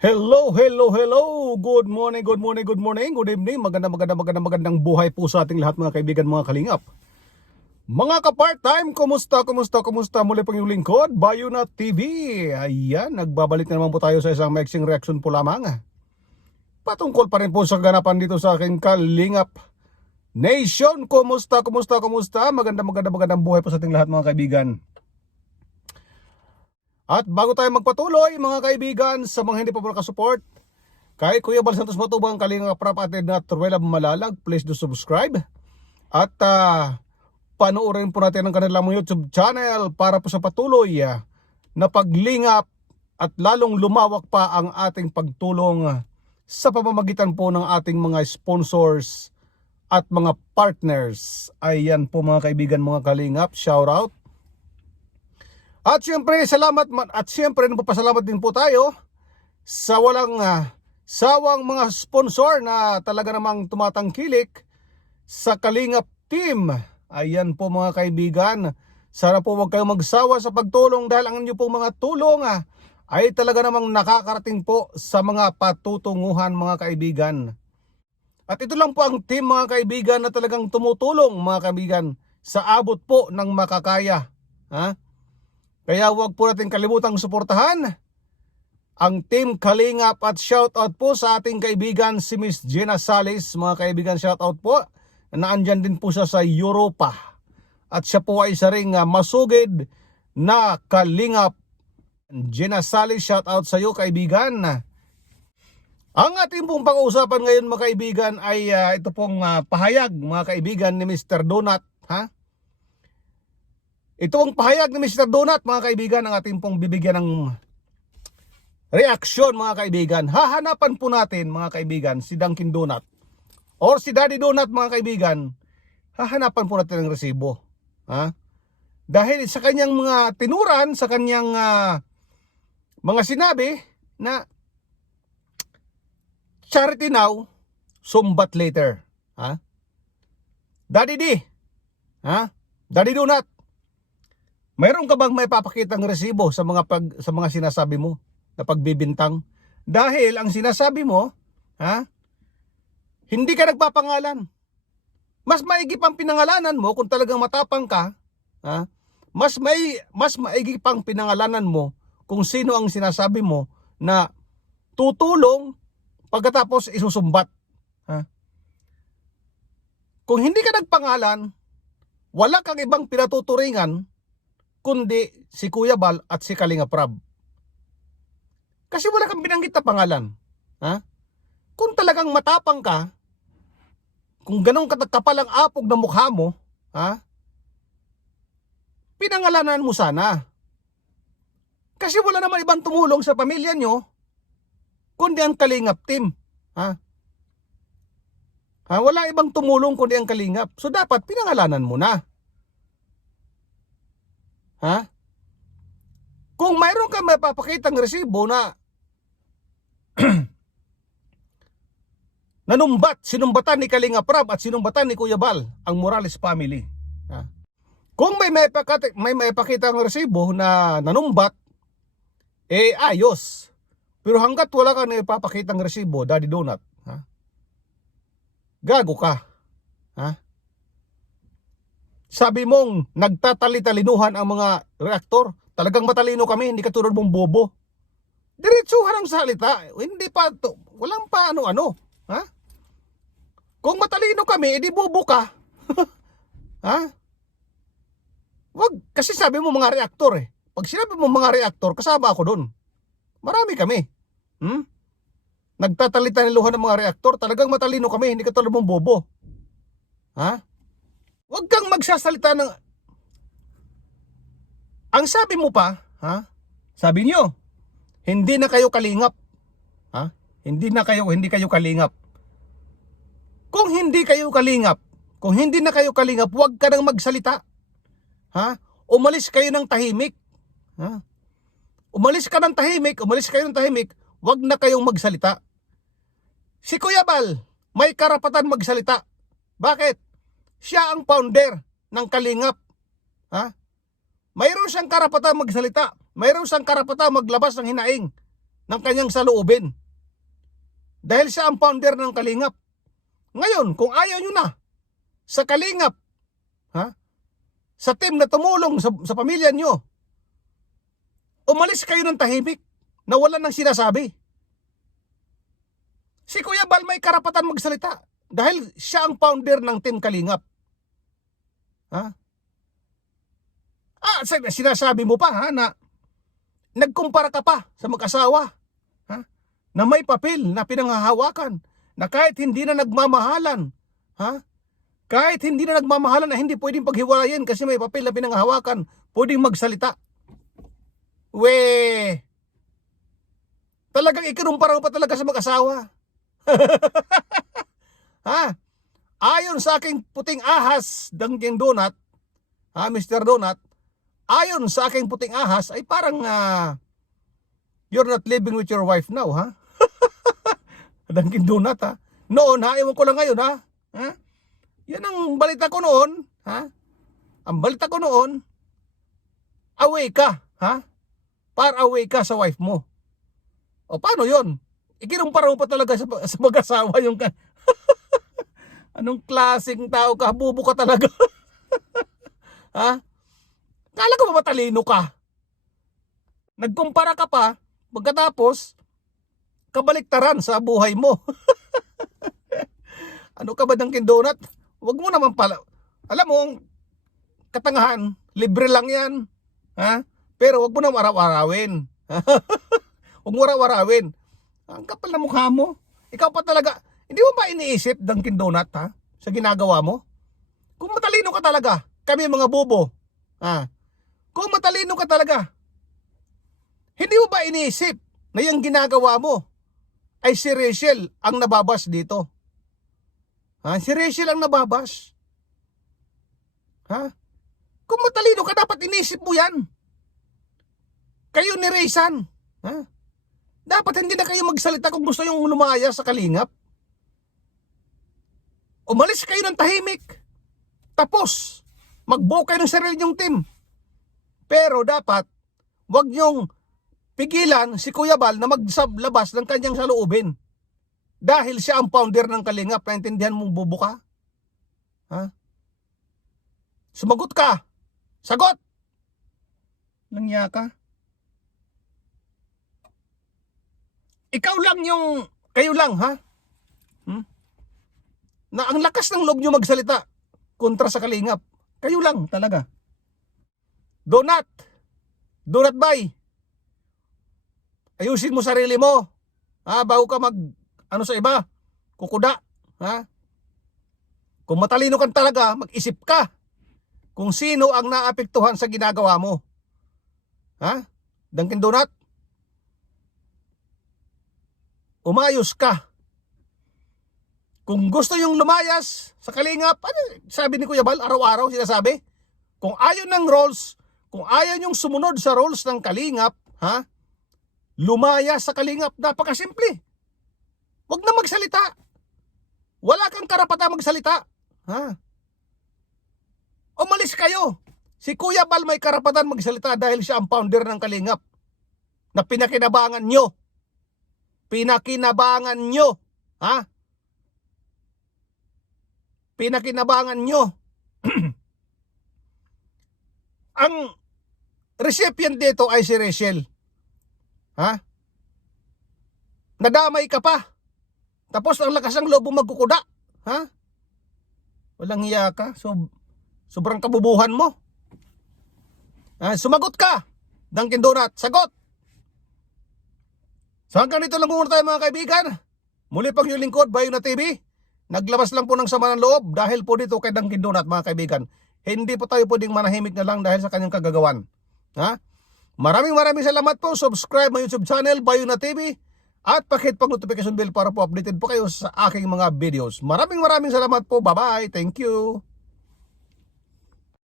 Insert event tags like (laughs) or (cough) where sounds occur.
Hello, hello, hello. Good morning, good morning, good morning, good evening. Maganda, maganda, maganda, magandang buhay po sa ating lahat mga kaibigan, mga kalingap. Mga ka-part-time, kumusta, kumusta, kumusta? Muli pang yung lingkod, Bayuna TV. Ayan, nagbabalik na naman po tayo sa isang mixing reaction po lamang. Patungkol pa rin po sa ganapan dito sa aking kalingap. Nation, kumusta, kumusta, kumusta? Maganda, maganda, magandang buhay po sa ating lahat mga kaibigan. At bago tayo magpatuloy, mga kaibigan, sa mga hindi pa po nakasupport, kay Kuya Bal Santos Matubang, Kalinga Prap at na Truela Malalag, please do subscribe. At ah, panoorin po natin ang kanilang YouTube channel para po sa patuloy ah, na paglingap at lalong lumawak pa ang ating pagtulong sa pamamagitan po ng ating mga sponsors at mga partners. Ayan po mga kaibigan, mga kalingap, shout out. At siyempre, salamat at siyempre nagpapasalamat din po tayo sa walang ah, sawang mga sponsor na talaga namang tumatangkilik sa Kalingap Team. Ayan po mga kaibigan. Sana po huwag kayong magsawa sa pagtulong dahil ang inyo pong mga tulong ah, ay talaga namang nakakarating po sa mga patutunguhan mga kaibigan. At ito lang po ang team mga kaibigan na talagang tumutulong mga kaibigan sa abot po ng makakaya. Ha? Kaya huwag po natin kalimutang suportahan ang Team Kalingap at shoutout po sa ating kaibigan si Miss Gina Salis. Mga kaibigan, shoutout po. Naandyan din po siya sa Europa. At siya po ay isa ring ah, masugid na Kalingap. Gina Salis, shoutout sa iyo kaibigan. Ang ating pong pag-uusapan ngayon mga kaibigan ay ah, ito pong ah, pahayag mga kaibigan ni Mr. Donut. Ha? Ito ang pahayag ni Mr. Donut, mga kaibigan, ang ating pong bibigyan ng reaksyon, mga kaibigan. Hahanapan po natin, mga kaibigan, si Dunkin Donut or si Daddy Donut, mga kaibigan. Hahanapan po natin ng resibo. Ha? Dahil sa kanyang mga tinuran, sa kanyang ah, mga sinabi na charity now, sumbat later. Ha? Daddy D, ha? Daddy Donut, mayroon ka bang may papakitang resibo sa mga pag sa mga sinasabi mo na pagbibintang? Dahil ang sinasabi mo, ha? Hindi ka nagpapangalan. Mas maigi pang pinangalanan mo kung talagang matapang ka, ha? Mas may mas maigi pang pinangalanan mo kung sino ang sinasabi mo na tutulong pagkatapos isusumbat. Ha? Kung hindi ka nagpangalan, wala kang ibang pinatuturingan kundi si Kuya Bal at si Kalinga Prab. Kasi wala kang binanggit na pangalan. Ha? Kung talagang matapang ka, kung ganong katakapal ang apog na mukha mo, ha? Pinangalanan mo sana. Kasi wala naman ibang tumulong sa pamilya nyo, kundi ang Kalingap team. Ha? Ha? Wala ibang tumulong kundi ang Kalingap. So dapat pinangalanan mo na. Ha? Kung mayroon ka mapapakitang resibo na (clears throat) nanumbat, sinumbatan ni Kalinga Prab at sinumbatan ni Kuya Bal ang Morales family. Ha? Kung may may, pakati, may may pakitang resibo na nanumbat, eh ayos. Pero hanggat wala ka na ipapakitang resibo, Daddy Donut, ha? gago ka. Ha? Sabi mong nagtatali-talinuhan ang mga reaktor. Talagang matalino kami, hindi katulad mong bobo. Diretsuhan ang salita. Hindi pa, to, walang pa ano-ano. Ha? Kung matalino kami, edi bobo ka. (laughs) ha? Wag, kasi sabi mo mga reaktor eh. Pag sinabi mo mga reaktor, kasama ako doon. Marami kami. Hmm? Nagtatali-talinuhan ng mga reaktor. Talagang matalino kami, hindi katulad mong bobo. Ha? Huwag kang magsasalita ng... Ang sabi mo pa, ha? Sabi niyo, hindi na kayo kalingap. Ha? Hindi na kayo, hindi kayo kalingap. Kung hindi kayo kalingap, kung hindi na kayo kalingap, huwag ka nang magsalita. Ha? Umalis kayo ng tahimik. Ha? Umalis ka ng tahimik, umalis kayo ng tahimik, huwag na kayong magsalita. Si Kuya Bal, may karapatan magsalita. Bakit? Siya ang founder ng Kalingap. Ha? Mayroon siyang karapatan magsalita. Mayroon siyang karapatan maglabas ng hinaing ng kanyang saloobin. Dahil siya ang founder ng Kalingap. Ngayon, kung ayaw nyo na sa Kalingap, ha? sa team na tumulong sa, sa pamilya nyo, umalis kayo ng tahimik na wala nang sinasabi. Si Kuya Bal may karapatan magsalita dahil siya ang founder ng Team Kalingap. Ha? Ah, sin- sinasabi mo pa ha na nagkumpara ka pa sa mag-asawa. Ha? Na may papel na pinanghahawakan na kahit hindi na nagmamahalan, ha? Kahit hindi na nagmamahalan na hindi pwedeng paghiwalayin kasi may papel na pinanghahawakan, pwedeng magsalita. We, talagang ikinumpara mo pa talaga sa mag-asawa. (laughs) ha? Ayon sa aking puting ahas, Dunkin Donut, ha, Mr. Donut, ayon sa aking puting ahas, ay parang ah, you're not living with your wife now, ha? (laughs) Dunkin Donut, ha? Noon, ha? Ewan ko lang ngayon, ha? ha? Yan ang balita ko noon, ha? Ang balita ko noon, away ka, ha? Far away ka sa wife mo. O paano yon? Ikinumpara mo pa talaga sa, sa mag-asawa yung. (laughs) Anong klaseng tao ka? Bubo ka talaga. (laughs) ha? Kala ko ba matalino ka? Nagkumpara ka pa, pagkatapos, kabaliktaran sa buhay mo. (laughs) ano ka ba ng kindonat? Huwag mo naman pala. Alam mo, ang katangahan, libre lang yan. Ha? Pero wag mo na araw-arawin. Huwag (laughs) mo araw-arawin. Ang kapal na mukha mo. Ikaw pa talaga, hindi mo ba iniisip, Dunkin Donut, ha? Sa ginagawa mo? Kung matalino ka talaga, kami mga bobo. Ha? Kung matalino ka talaga, hindi mo ba iniisip na yung ginagawa mo ay si Rachel ang nababas dito? Ha? Si Rachel ang nababas. Ha? Kung matalino ka, dapat inisip mo yan. Kayo ni Raysan. Ha? Dapat hindi na kayo magsalita kung gusto yung lumaya sa kalingap. Umalis kayo ng tahimik. Tapos, magbuo kayo ng sarili nyong team. Pero dapat, wag nyong pigilan si Kuya Bal na magsablabas ng kanyang saloobin. Dahil siya ang founder ng Kalingap, naintindihan mong bubuka? Ha? Sumagot ka. Sagot! Langya ka. Ikaw lang yung, kayo lang ha? Na ang lakas ng loob nyo magsalita kontra sa kalingap. Kayo lang talaga. Donut. Donut bay. Ayusin mo sarili mo. Ha, bago ka mag, ano sa iba, kukuda. Ha? Kung matalino ka talaga, mag-isip ka kung sino ang naapektuhan sa ginagawa mo. Ha? Dunkin Donut? Umayos ka. Kung gusto yung lumayas sa kalingap, ano, sabi ni Kuya Bal, araw-araw sinasabi, kung ayaw ng roles, kung ayaw yung sumunod sa roles ng kalingap, ha? Lumayas sa kalingap, napakasimple. Huwag na magsalita. Wala kang karapatan magsalita. Ha? Umalis kayo. Si Kuya Bal may karapatan magsalita dahil siya ang founder ng Kalingap na pinakinabangan nyo. Pinakinabangan nyo. Ha? Pinakinabangan nyo. (clears throat) ang recipient dito ay si Rachel. Ha? Nadamay ka pa. Tapos ang lakas ng loob mo magkukuda. Ha? Walang hiya ka. So, sobrang kabubuhan mo. Ah, sumagot ka. Dunkin Donut, sagot. So hanggang dito lang muna tayo mga kaibigan. Muli pang yung lingkod, Bayo na TV. Naglabas lang po ng sama ng loob dahil po dito kay Dunkin Donut mga kaibigan. Hindi po tayo pwedeng manahimik na lang dahil sa kanyang kagagawan. Ha? Maraming maraming salamat po. Subscribe my YouTube channel, Bayo na TV. At pakit pang notification bell para po updated po kayo sa aking mga videos. Maraming maraming salamat po. Bye-bye. Thank you.